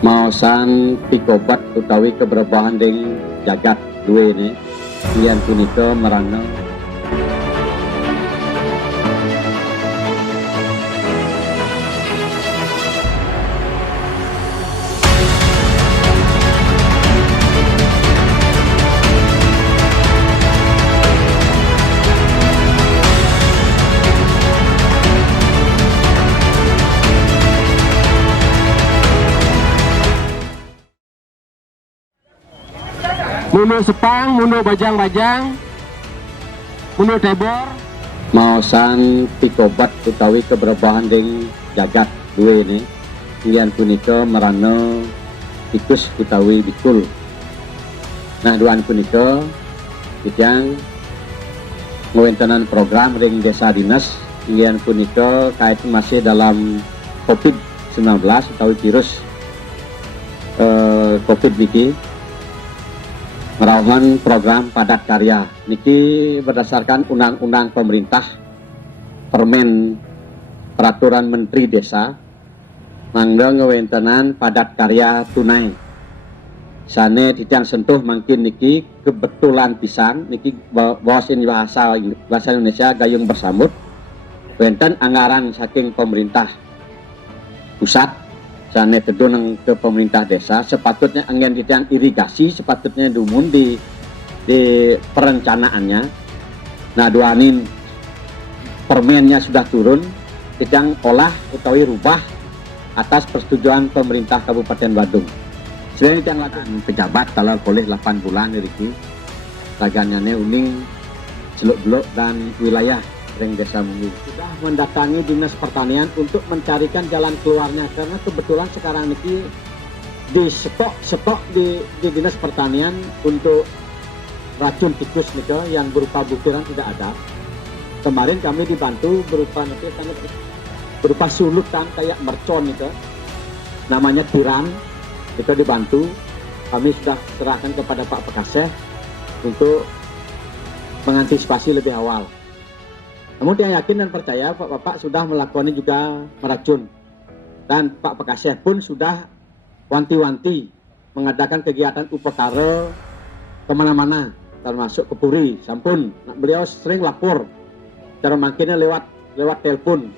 maosan pikobat utawi keberbahan ding jagat duwe ini lian punika merana Muno sepang, muno bajang-bajang, muno tebor. maosan pikobat utawi keberbahan ding jagat duwe ini lian punika merana tikus utawi bikul. Nah duaan punika yang ngewentanan program ring desa dinas lian punika kait masih dalam COVID-19 utawi virus COVID niki merawahan program padat karya niki berdasarkan undang-undang pemerintah permen peraturan menteri desa mangga ngewentanan padat karya tunai sane titiang sentuh mungkin niki kebetulan pisan niki bawasin bahasa Indonesia gayung bersambut wenten anggaran saking pemerintah pusat sane tedunang ke pemerintah desa sepatutnya angin titiang irigasi sepatutnya dumun di perencanaannya. Nah duanin permennya sudah turun titiang olah utawi rubah atas persetujuan pemerintah Kabupaten Badung. Selain titiang lagan pejabat kalau boleh 8 bulan iki lagannya uning seluk-beluk dan wilayah ring desa Munggu sudah mendatangi dinas pertanian untuk mencarikan jalan keluarnya karena kebetulan sekarang ini di stok di dinas pertanian untuk racun tikus nih yang berupa butiran tidak ada. Kemarin kami dibantu berupa sulutan kayak mercon itu namanya tiran itu dibantu, kami sudah serahkan kepada Pak Pekaseh untuk mengantisipasi lebih awal. Namun dia yakin dan percaya Pak Bapak sudah melakukannya juga meracun dan Pak Pekaseh pun sudah wanti-wanti mengadakan kegiatan upekara kemana-mana termasuk ke Puri sampun. Nah, beliau sering lapor cara mangkinnya lewat telepon.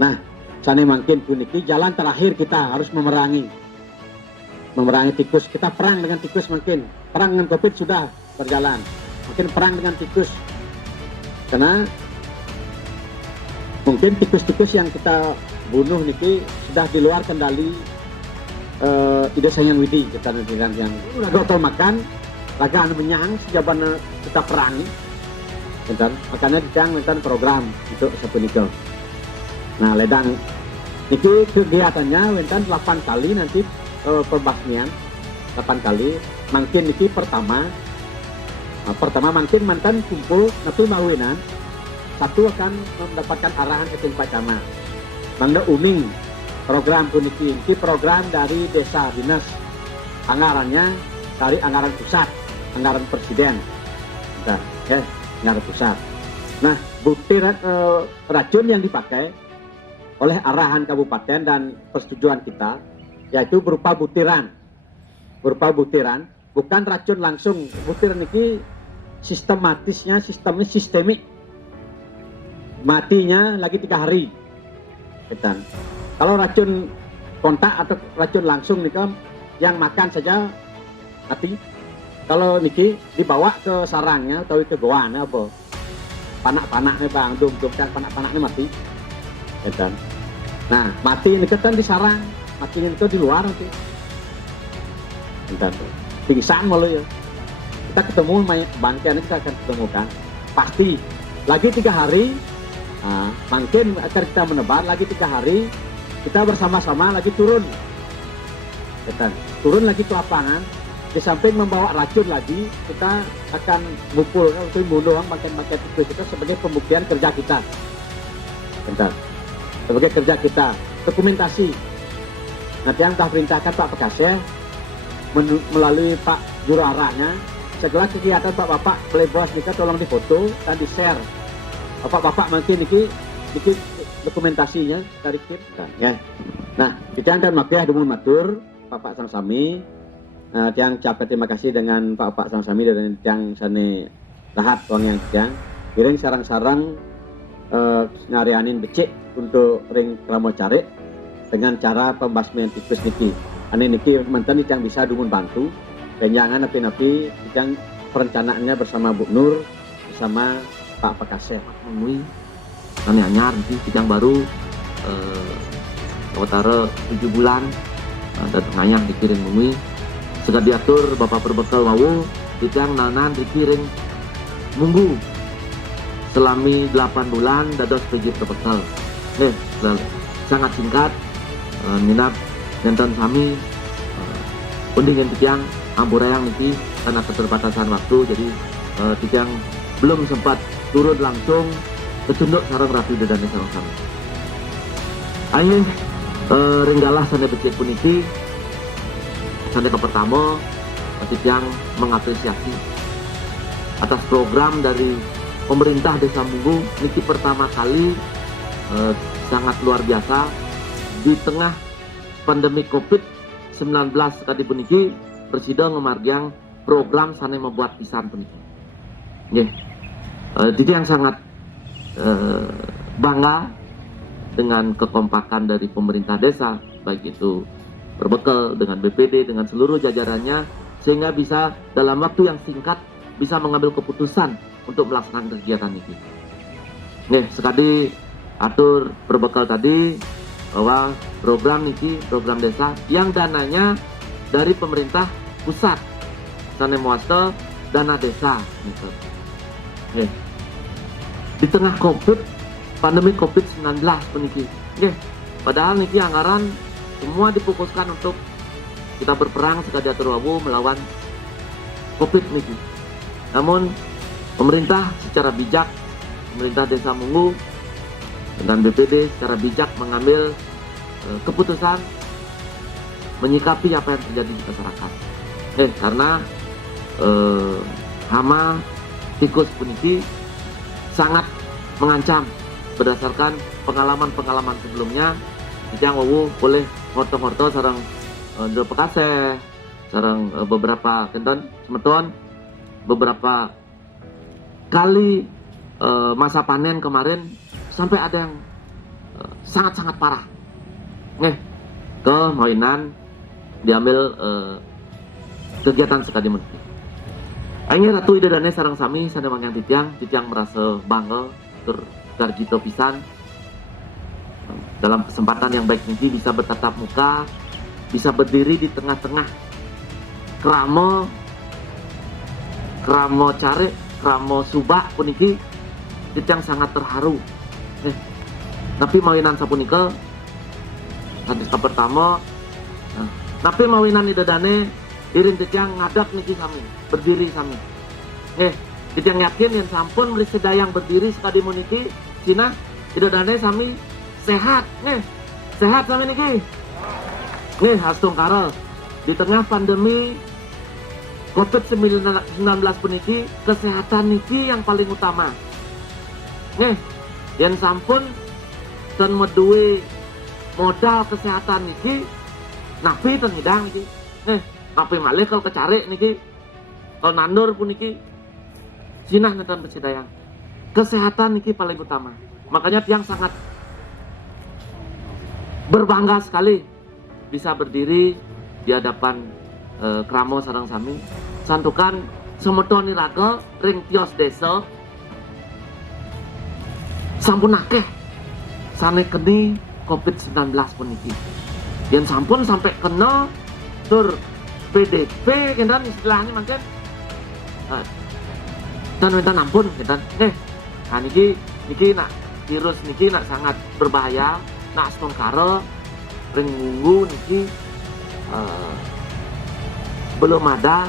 Nah sane mangkin puniki jalan terakhir kita harus memerangi tikus. Kita perang dengan tikus mungkin perang dengan COVID sudah berjalan, mungkin perang dengan tikus. Karena mungkin tikus-tikus yang kita bunuh niki sudah di luar kendali ide sayang widi kita yang udah gotol makan laga menyang sejaban kita perangi bentar makanya dicang bentar program untuk sepunika. Nah ledang niki kegiatannya bentar 8 kali nanti perbasmian 8 kali mungkin niki pertama mungkin mantan kumpul nanti mawinan satu akan mendapatkan arahan ke Pak Camat mangga uning program puniki ini program dari desa dinas anggarannya dari anggaran pusat anggaran presiden anggaran pusat. Nah butir racun yang dipakai oleh arahan kabupaten dan persetujuan kita yaitu berupa butiran bukan racun langsung. Butiran ini sistemnya sistemik matinya lagi 3 hari. Kalau racun kontak atau racun langsung nih yang makan saja mati. Kalau niki dibawa ke sarangnya atau ke goana apa panak-panaknya bang dum panak-panaknya mati. Nah mati ini kan di sarang matinya itu di luar nanti pingsan malu ya. Kita ketemu bangkaian kita akan ketemukan pasti lagi 3 hari. Nah, mungkin akan kita menebar lagi 3 hari kita bersama-sama lagi turun lagi ke lapangan di samping membawa racun lagi kita akan mukul untuk membunuh bangkai tikus itu sebagai pembuktian kerja kita sebagai kerja kita dokumentasi. Nanti yang telah perintahkan Pak Pekaseh melalui Pak Juru Arahnya segala kegiatan Bapak boleh bos kita tolong difoto dan di share. Bapak mungkin ini dokumentasinya dari kita ya. Nah, kita akan makiah dumun matur Bapak Sang Sami, tiang capek terima kasih dengan Pak Sang Sami dan tiang sane lahat wang yang tiang. Kiring sarang-sarang nyarianin becik untuk ring kramo cari dengan cara pembasmian tipis niki. Ane niki mantan yang bisa dumun bantu. Penjangan napi-napi yang perencanaannya bersama Bu Nur bersama Pak Pakaseh. Menui kami anyar nanti yang baru utara 7 bulan dan ngayang dikirim menui segala diatur bapak perbekal mau yang nanan dikirim munggu selami 8 bulan dados pergi perbekal sangat singkat minat nonton kami undingin yang amburayang nanti karena keterbatasan waktu jadi yang belum sempat turun langsung kecunduk sarang rapi dan sarang kami ayo ringgalah sane becik puniti sane ke pertama yang mengapresiasi atas program dari pemerintah Desa Munggu niki pertama kali sangat luar biasa di tengah pandemi COVID-19 tadi puniki Presiden memargiang program sane membuat pisan puniki jadi yang sangat bangga dengan kekompakan dari pemerintah desa, baik itu berbekal dengan BPD, dengan seluruh jajarannya, sehingga bisa dalam waktu yang singkat bisa mengambil keputusan untuk melaksanakan kegiatan ini. Sekali atur berbekal tadi bahwa program ini, program desa yang dananya dari pemerintah pusat, Sane Muaste, dana desa. Di tengah pandemi COVID-19 puniki. Padahal niki anggaran semua difokuskan untuk kita berperang sekadar terwabu melawan COVID niki. Namun pemerintah secara bijak, pemerintah Desa Munggu dengan BPD secara bijak mengambil keputusan menyikapi apa yang terjadi di masyarakat. Karena hama tikus puniki sangat mengancam. Berdasarkan pengalaman-pengalaman sebelumnya yang wawu boleh horto-horto sarang Ndro Pakaseh sarang beberapa kenton semeton beberapa kali masa panen kemarin sampai ada yang sangat-sangat parah ke mainan diambil kegiatan sekali menteri. Akhirnya Ratu Ida Dane sarang sami sana mangyang titiang merasa bangga Darjito pisan dalam kesempatan yang baik ini bisa bertatap muka, bisa berdiri di tengah-tengah kramo cari, kramo subak puniki yang sangat terharu. Tapi mawinan sapunika hadis pertama, tapi mawinan idadane iring yang ngadak niki kami berdiri kami. Kita yang yakin yang sampun beri sedayang berdiri sekali muniki Cina idadane sami sehat sehat sami niki hastung karo di tengah pandemi COVID-19 puniki kesehatan niki yang paling utama yang sampun dan medue modal kesehatan niki napi ten hidang niki napi malih kalau kecari niki kalau nandur puniki Cina nonton bersedayang. Kesehatan niki paling utama. Makanya tiang sangat berbangga sekali bisa berdiri di hadapan kramo sarang sami. Santukan semeton iraga ring tios desa sampun akeh sane keni COVID-19 puniki. Yen sampun sampai kena tur PDP kan istilahnya mangken. Dan minta ampun kita nah niki nak virus niki nak sangat berbahaya nak stongkara ring minggu niki belum ada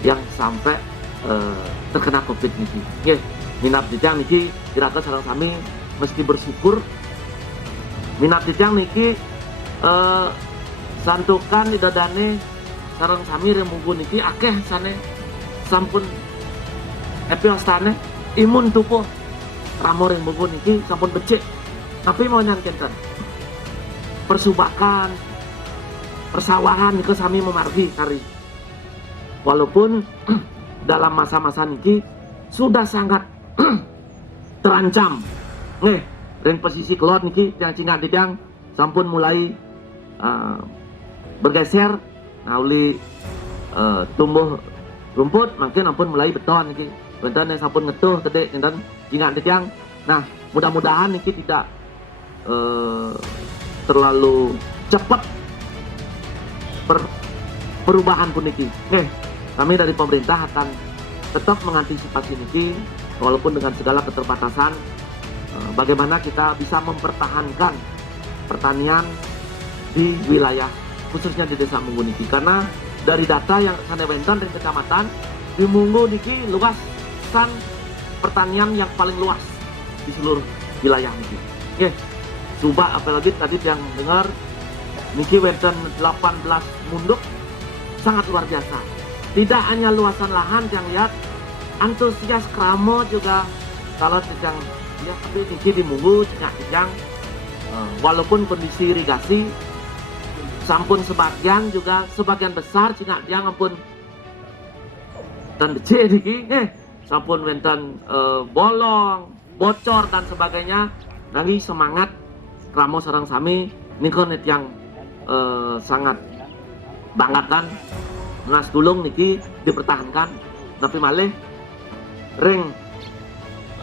yang sampai terkena COVID niki minat dijang niki kira-kira sarang sami mesti bersyukur minat dijang niki santukan idadane sarang sami remunggu niki akeh sane sampun epiostane imun tubuh ramor yang buku niki sampun becik tapi mau nyangkinkan persubakan, persawahan niki sami memargi kari. Walaupun dalam masa-masa niki sudah sangat terancam. Ring posisi kelot niki tiang cingat tiang sampun mulai bergeser, nah uli tumbuh rumput makin ampun mulai beton niki. Benten yang sampun ngetuh tadi dan cingat tiang. Nah, mudah-mudahan niki tidak terlalu cepat perubahan pun niki. Kami dari pemerintah akan tetap mengantisipasi niki walaupun dengan segala keterbatasan, bagaimana kita bisa mempertahankan pertanian di wilayah khususnya di Desa Munggu niki. Karena dari data yang sanewentan dari kecamatan di Munggu niki luasan pertanian yang paling luas di seluruh wilayah niki. Coba apalagi tadi yang dengar niki wenten 18 munduk sangat luar biasa. Tidak hanya luasan lahan yang lihat, antusias kramo juga kalau yang lihat tapi niki di Munggu yang walaupun kondisi irigasi sampun sebagian juga sebagian besar cina yang ampun dan becik niki sampun wenten bolong, bocor dan sebagainya. Nanti semangat kramo sareng sami niko net yang sangat banggakan. Nas tulung niki dipertahankan, tapi malih ring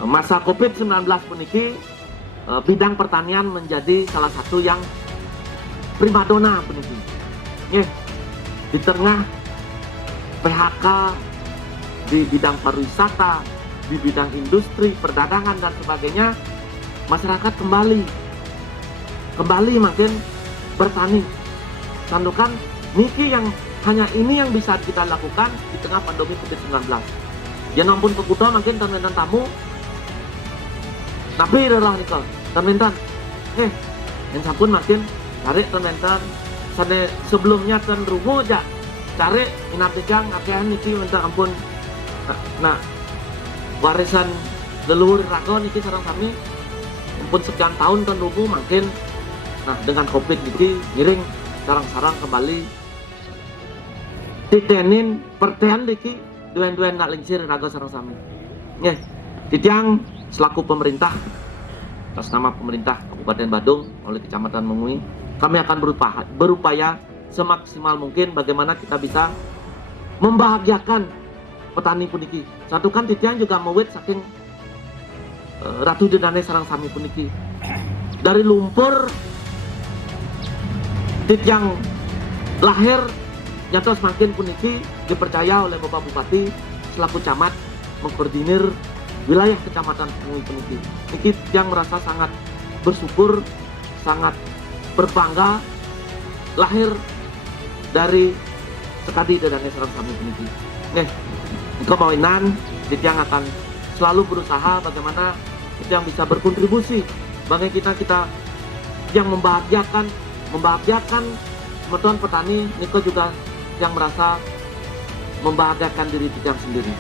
masa COVID-19 pun niki bidang pertanian menjadi salah satu yang primadona pun niki. Di tengah PHK di bidang pariwisata, di bidang industri, perdagangan dan sebagainya, masyarakat kembali makin bertani. Sandukan niki yang hanya ini yang bisa kita lakukan di tengah pandemi COVID-19. Ya nampun ke kuda makin teman tamu. Tapi adalah nika teman yang sampun makin cari teman sane sebelumnya ten rungu aja cari inap tigang akehan niki minta ampun. Nah warisan leluhur raga niki sareng kami ampun sekian tahun ten rungu makin. Nah dengan COVID niki miring sarang-sarang kembali titenin pertean diki duen-duen nak lincir raga sareng sami. Titiang selaku pemerintah atas nama pemerintah Kabupaten Badung oleh Kecamatan Mengui, kami akan berupaya semaksimal mungkin bagaimana kita bisa membahagiakan petani puniki. Satu kan titiang juga mewit saking Ratu Dedane sareng sami puniki. Dari lumpur titiang lahir nyata semakin puniki dipercaya oleh Bapak Bupati selaku camat mengkoordinir wilayah Kecamatan Mengui puniki. Niki yang merasa sangat bersyukur, sangat berbangga lahir dari sekadi Dedane sareng sami puniki. Engkau mawinan yang akan selalu berusaha bagaimana yang bisa berkontribusi bagi kita yang membahagiakan teman-teman petani. Niko juga yang merasa membahagiakan diri Tijang sendiri.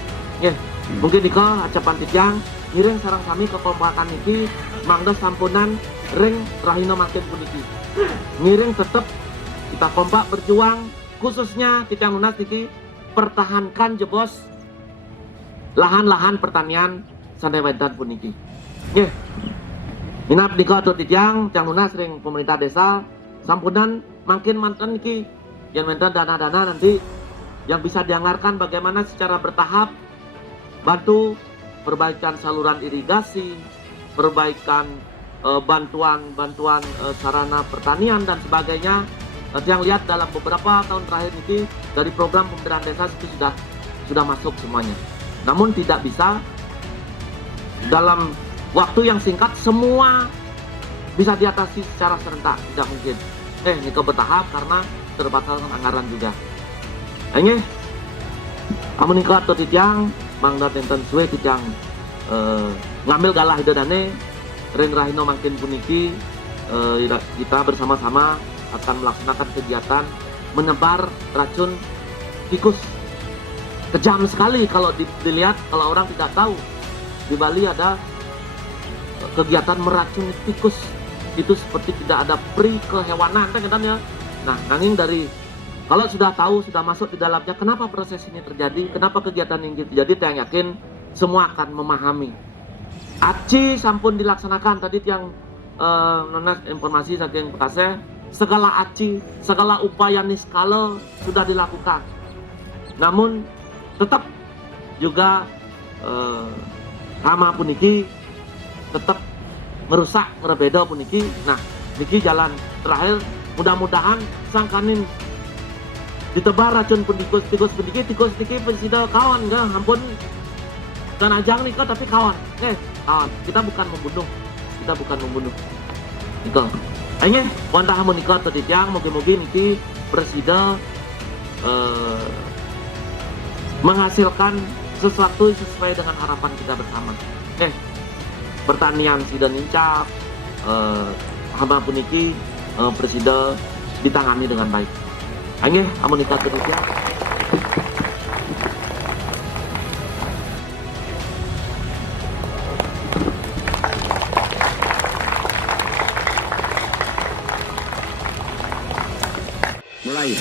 Mungkin Niko acapan Tijang ngiring sarang kami ke kompakan niki mangda sampunan ring rahino makin puniki. Ngiring tetap kita kompak berjuang khususnya Tijang lunas niki pertahankan jebos lahan-lahan pertanian sandewedan puniki. Inap Niko atau Tijang lunas ring pemerintah desa sampunan makin mantan niki yang minta dana-dana nanti yang bisa dianggarkan bagaimana secara bertahap bantu perbaikan saluran irigasi, perbaikan bantuan sarana pertanian dan sebagainya. Nanti yang lihat dalam beberapa tahun terakhir ini dari program pemberdayaan desa itu sudah masuk semuanya. Namun tidak bisa dalam waktu yang singkat semua bisa diatasi secara serentak, tidak mungkin. Ini bertahap karena terbatas anggaran juga. Amun nikah atau tijang mangda tenten suwe tijang ngambil galah Dedane ring rahino makin puniki kita bersama-sama akan melaksanakan kegiatan menebar racun tikus. Kejam sekali kalau dilihat, kalau orang tidak tahu di Bali ada kegiatan meracuni tikus itu seperti tidak ada pri kehewanan kan ya. Nah, nanging dari kalau sudah tahu, sudah masuk di dalamnya, kenapa proses ini terjadi, kenapa kegiatan ini terjadi, saya yakin semua akan memahami. Aci sampun dilaksanakan tadi yang nonas informasi saking bekasnya, segala aci, segala upaya niskala sudah dilakukan. Namun tetap juga hama puniki tetap merusak berbeda puniki. Nah, niki jalan terakhir, mudah-mudahan sangkanin ditebar racun pun tikus niki pesida kawan enggak, ampun dan ajang nih tapi kawan, kawan, kita bukan membunuh, itu akhirnya wanda hamun nikah tadi tiang mungkin niki presida menghasilkan sesuatu sesuai dengan harapan kita bersama. Pertanian sida nincap, hama puniki presida ditangani dengan baik. Angge, amun nikah terus ya. Mulai.